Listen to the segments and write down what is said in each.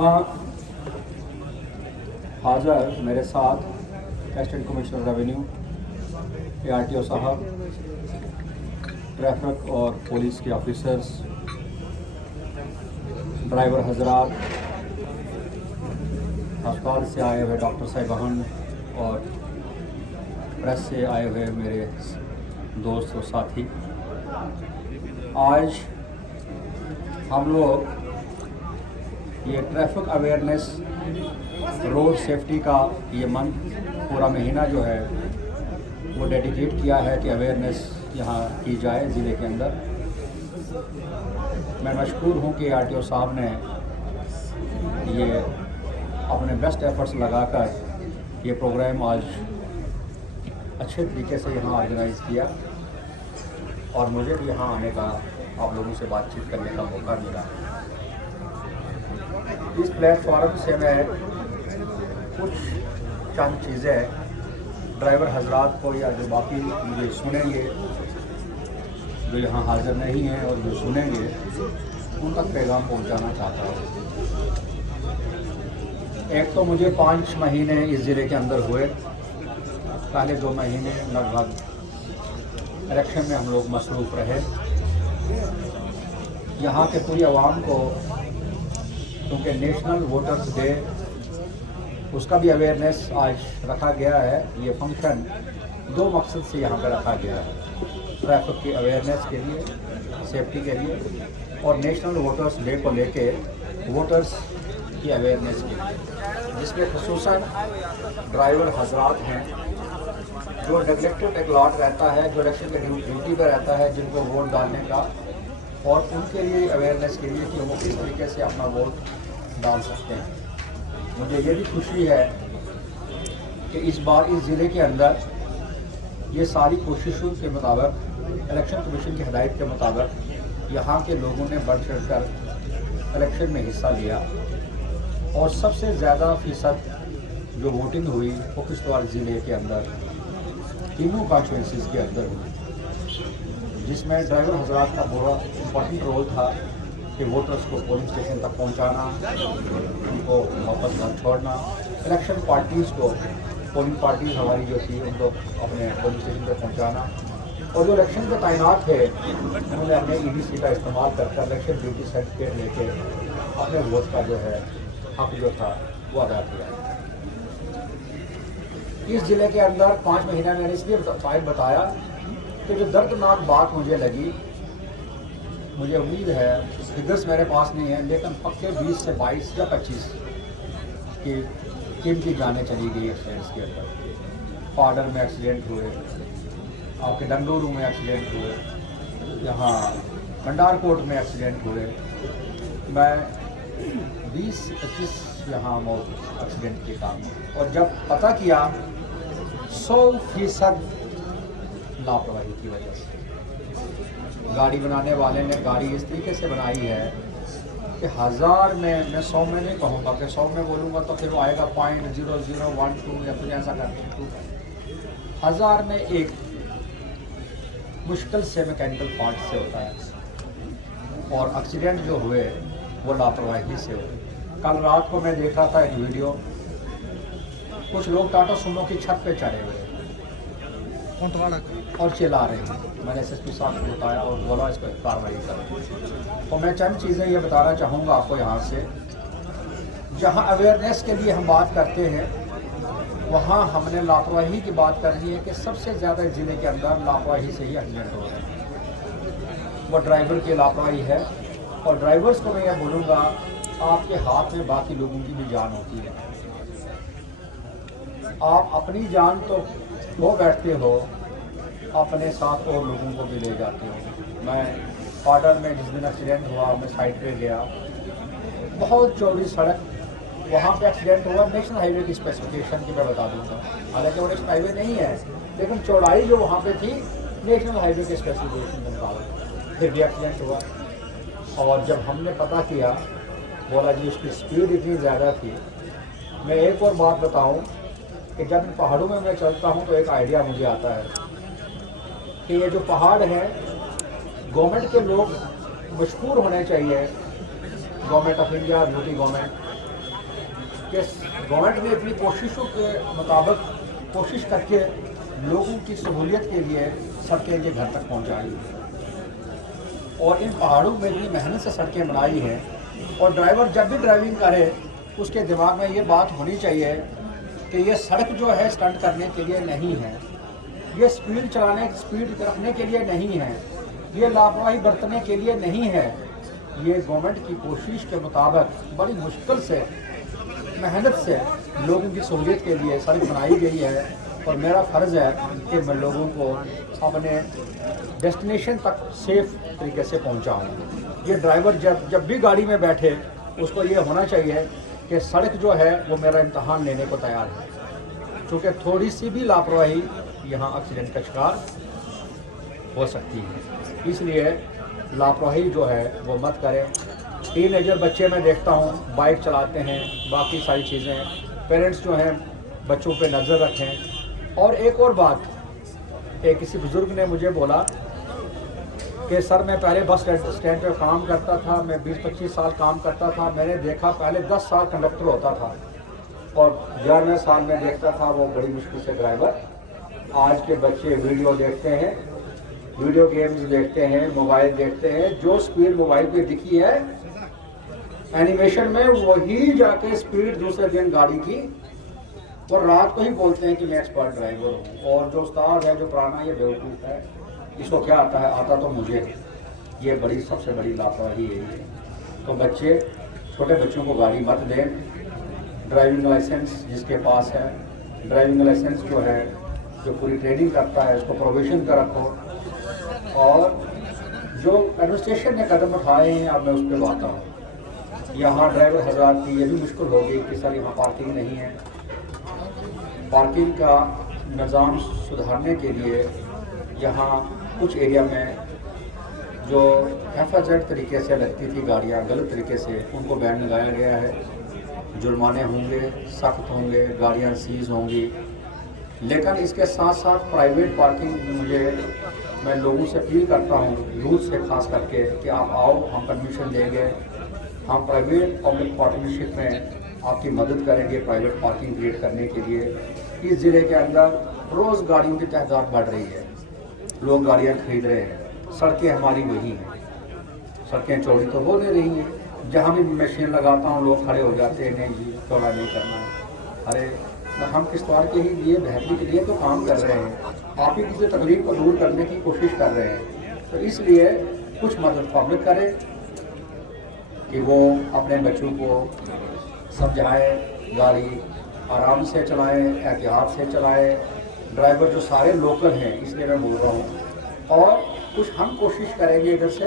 यहाँ हाज़र मेरे साथ असिस्टेंट कमिश्नर रेवेन्यू, ARTO साहब, ट्रैफिक और पुलिस के ऑफिसर्स, ड्राइवर हजरात, अस्पताल से आए हुए डॉक्टर साहिबान और प्रेस से आए हुए मेरे दोस्त और साथी। आज हम लोग ये ट्रैफिक अवेयरनेस, रोड सेफ्टी का ये मंथ पूरा महीना जो है वो डेडिकेट किया है कि अवेयरनेस यहाँ की जाए ज़िले के अंदर। मैं मशकूर हूँ कि ARTO साहब ने ये अपने बेस्ट एफर्ट्स लगाकर ये प्रोग्राम आज अच्छे तरीके से यहाँ ऑर्गेनाइज़ किया और मुझे भी यहाँ आने का, आप लोगों से बातचीत करने का मौका मिला। इस प्लेटफॉर्म से मैं कुछ चंद चीज़ें ड्राइवर हजरात को या जो बाकी मुझे सुनेंगे, जो यहाँ हाज़िर नहीं हैं और जो सुनेंगे, उन तक पैगाम पहुँचाना चाहता हूँ। एक तो मुझे 5 महीने इस ज़िले के अंदर हुए। पहले 2 महीने लगभग इलेक्शन में हम लोग मसरूफ़ रहे। यहाँ के पूरी आवाम को, क्योंकि नेशनल वोटर्स डे, उसका भी अवेयरनेस आज रखा गया है। ये फंक्शन 2 मकसद से यहाँ पर रखा गया है, ट्रैफिक की अवेयरनेस के लिए, सेफ्टी के लिए, और नेशनल वोटर्स डे को लेके वोटर्स की अवेयरनेस के लिए, जिसमें खुसूसन ड्राइवर हजरात हैं जो नेगलेक्टेड एक लॉट रहता है, जो इलेक्शन के ड्यूटी पर रहता है, जिनको वोट डालने का, और उनके लिए अवेयरनेस के लिए कि वो किस तरीके से अपना वोट डाल सकते हैं। मुझे ये भी खुशी है कि इस बार इस ज़िले के अंदर ये सारी कोशिशों के मुताबिक, इलेक्शन कमीशन की हिदायत के मुताबिक, यहाँ के लोगों ने बढ़ चढ़ कर इलेक्शन में हिस्सा लिया और सबसे ज़्यादा फ़ीसद जो वोटिंग हुई वो किश्तवाड़ ज़िले के अंदर तीनों कॉन्स्टिट्यूंसीज़ के अंदर हुई, जिसमें ड्राइवर हजरात का बहुत इम्पोर्टेंट रोल था कि वोटर्स को पोलिंग स्टेशन तक पहुंचाना, उनको वापस घर छोड़ना, इलेक्शन पार्टीज़ को, पोलिंग पार्टीज़ हमारी जो थी, उनको अपने पोलिंग स्टेशन पर पहुंचाना, और जो इलेक्शन पे तैनात थे उन्होंने अपने EDC का इस्तेमाल करके इलेक्शन ड्यूटी सर्टिफिकेट लेके अपने वोट का जो है हक जो था वो अदा किया। इस ज़िले के अंदर 5 महीना मैंने इसलिए बताया कि जो दर्दनाक बात मुझे लगी, मुझे उम्मीद है, फिगर्स मेरे पास नहीं है, लेकिन पक्के 20 से 22 या 25 की कीमती जानें चली गई एक्सीडेंट्स के अंदर। पाडर में एक्सीडेंट हुए, आपके डंडोरू में एक्सीडेंट हुए, यहाँ भंडारकोट में एक्सीडेंट हुए। मैं 20-25 यहाँ मौत एक्सीडेंट के काम, और जब पता किया 100% लापरवाही की वजह से। गाड़ी बनाने वाले ने गाड़ी इस तरीके से बनाई है कि 1000 में, मैं 100 में नहीं कहूँगा, कि 100 में बोलूँगा तो फिर वो आएगा 0.0012 या कुछ ऐसा करके 1000 में एक मुश्किल से मैकेनिकल फॉल्ट से होता है, और एक्सीडेंट जो हुए वो लापरवाही से हुए। कल रात को मैं देख रहा था एक वीडियो, कुछ लोग टाटा सुमो की छत पे चढ़े हुए और चिल्ला रहे हैं। मैंने SSP साहब को बताया और बोला इस पर कार्रवाई करें। तो मैं चंद चीज़ें ये बताना चाहूँगा आपको यहाँ से। जहाँ अवेयरनेस के लिए हम बात करते हैं, वहाँ हमने लापरवाही की बात करनी है कि सबसे ज़्यादा ज़िले के अंदर लापरवाही से ही एक्सीडेंट हो रहे हैं। वो ड्राइवर की लापरवाही है, और ड्राइवर्स को मैं ये बोलूँगा, आपके हाथ में बाकी लोगों की भी जान होती है। आप अपनी जान तो वो बैठते हो, अपने साथ और लोगों को भी ले जाते हो। मैं पाडर में जिस दिन एक्सीडेंट हुआ, मैं साइड पे गया, बहुत चौड़ी सड़क, वहाँ पे एक्सीडेंट हुआ। नेशनल हाईवे की स्पेसिफिकेशन की मैं बता दूँगा, हालांकि वो नेशनल हाईवे नहीं है, लेकिन चौड़ाई जो वहाँ पे थी नेशनल हाईवे के स्पेसिफिकेशन के मुताबिक, फिर भी एक्सीडेंट हुआ। और जब हमने पता किया, बोला जी उसकी स्पीड इतनी ज़्यादा थी। मैं एक और बात बताऊं कि जब इन पहाड़ों में मैं चलता हूं तो एक आइडिया मुझे आता है कि ये जो पहाड़ हैं, गवर्नमेंट के लोग मशहूर होने चाहिए, government of India, UT government, कि गवर्नमेंट ने अपनी कोशिशों के मुताबिक कोशिश करके लोगों की सहूलियत के लिए सड़कें इनके घर तक पहुंचाई और इन पहाड़ों में इतनी मेहनत से सड़कें बनाई हैं। और ड्राइवर जब भी ड्राइविंग करे उसके दिमाग में ये बात होनी चाहिए कि ये सड़क जो है स्टंट करने के लिए नहीं है, ये स्पीड रखने के लिए नहीं है, ये लापरवाही बरतने के लिए नहीं है। ये गवर्नमेंट की कोशिश के मुताबिक बड़ी मुश्किल से मेहनत से लोगों की सहूलियत के लिए सड़क बनाई गई है और मेरा फ़र्ज़ है कि मैं लोगों को अपने डेस्टिनेशन तक सेफ़ तरीके से पहुंचाऊं। ये ड्राइवर जब भी गाड़ी में बैठे उसको ये होना चाहिए कि सड़क जो है वो मेरा इम्तहान लेने को तैयार है, क्योंकि थोड़ी सी भी लापरवाही यहाँ एक्सीडेंट का शिकार हो सकती है। इसलिए लापरवाही जो है वो मत करें। टीनेजर बच्चे मैं देखता हूँ बाइक चलाते हैं, बाकी सारी चीज़ें, पेरेंट्स जो हैं बच्चों पे नज़र रखें। और एक और बात, किसी बुज़ुर्ग ने मुझे बोला कि सर मैं पहले बस स्टैंड पे काम करता था, मैं 20-25 साल काम करता था, मैंने देखा पहले 10 साल कंडक्टर होता था और 11वें साल में देखता था वो बड़ी मुश्किल से ड्राइवर। आज के बच्चे वीडियो देखते हैं, वीडियो गेम्स देखते हैं, मोबाइल देखते हैं, जो स्पीड मोबाइल पे दिखी है एनिमेशन में वही जाके स्पीड दूसरे दिन गाड़ी की, और रात को ही बोलते हैं कि मैं एक्सपर्ट ड्राइवर हूँ। और जो उस्ताद है जो पुराना ये बेवकूफ़ है, इसको क्या आता है, आता तो मुझे। ये बड़ी सबसे बड़ी लापरवाही है ये। तो बच्चे, छोटे बच्चों को गाड़ी मत दें। ड्राइविंग लाइसेंस जिसके पास है, ड्राइविंग लाइसेंस जो है जो पूरी ट्रेनिंग करता है उसको प्रोविजन का रखो। और जो एडमिनिस्ट्रेशन ने कदम उठाए हैं अब मैं उस पर आता हूँ। यहाँ ड्राइवर हज़ार की ये भी मुश्किल होगी कि सर यहाँ पार्किंग नहीं है। पार्किंग का निज़ाम सुधारने के लिए यहाँ कुछ एरिया में जो हिफाजत तरीके से लगती थी गाड़ियाँ गलत तरीके से, उनको बैन लगाया गया है। जुर्माने होंगे, सख्त होंगे, गाड़ियाँ सीज़ होंगी। लेकिन इसके साथ साथ प्राइवेट पार्किंग मैं लोगों से अपील करता हूँ, यूथ से खास करके, कि आप आओ, हम परमिशन देंगे, हम प्राइवेट पब्लिक पार्टनरशिप में आपकी मदद करेंगे प्राइवेट पार्किंग क्रिएट करने के लिए। इस ज़िले के अंदर रोज़ गाड़ियों की तादाद बढ़ रही है, लोग गाड़ियाँ खरीद रहे हैं, सड़कें हमारी वही हैं, सड़कें चौड़ी तो हो नहीं रही हैं। जहाँ भी मशीन लगाता हूँ लोग खड़े हो जाते हैं, नहीं जी चौड़ा नहीं करना है। अरे हम किश्तवाड़ के ही लिए बेहतरी के लिए तो काम कर रहे हैं, आप ही किसी तकलीफ को दूर करने की कोशिश कर रहे हैं। तो इसलिए कुछ मदद पब्लिक करे कि वो अपने बच्चों को समझाए, गाड़ी आराम से चलाएं, एहतियात से चलाएं। ड्राइवर जो सारे लोकल हैं इसलिए मैं बोल रहा हूँ। और कुछ हम कोशिश करेंगे इधर से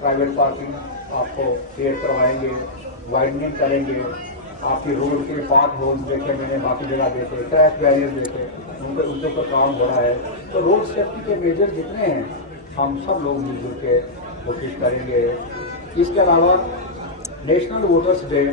प्राइवेट पार्किंग आपको क्रिएट करवाएंगे, वाइडनिंग करेंगे, आपकी रोड के पार्क होल्स देखे मैंने, बाकी जगह देखे, क्रैश बैरियर देखे, उनके ऊपर काम हो रहा है। तो रोड सेफ्टी के मेजर जितने हैं हम सब लोग मिलजुल के कोशिश करेंगे। इसके अलावा नेशनल वोटर्स डे